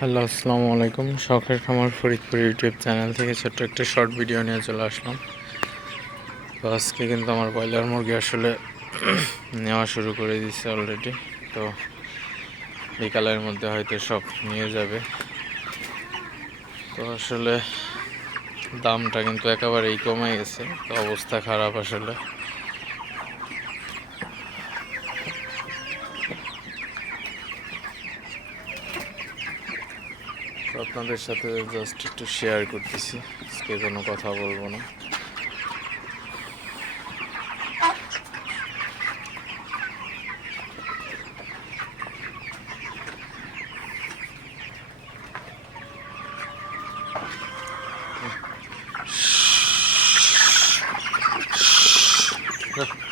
Hello, আসসালামু আলাইকুম। শখের খামার ফরিদপুর ইউটিউব চ্যানেল থেকে ছোট্ট একটা শর্ট ভিডিও নিয়ে চলে আসলাম। তো আজকে কিন্তু আমার ব্রয়লার মুরগি আসলে নেওয়া শুরু করে দিচ্ছে অলরেডি তো বিকালের মধ্যে হয়তো সব নিয়ে যাবে। তো আসলে দামটা কিন্তু একেবারেই কমে গেছে। তো অবস্থা খারাপ আসলে। আপনাদের সাথে জাস্ট একটু শেয়ার করতেছি আজকে কোনো কথা বলব না Yeah.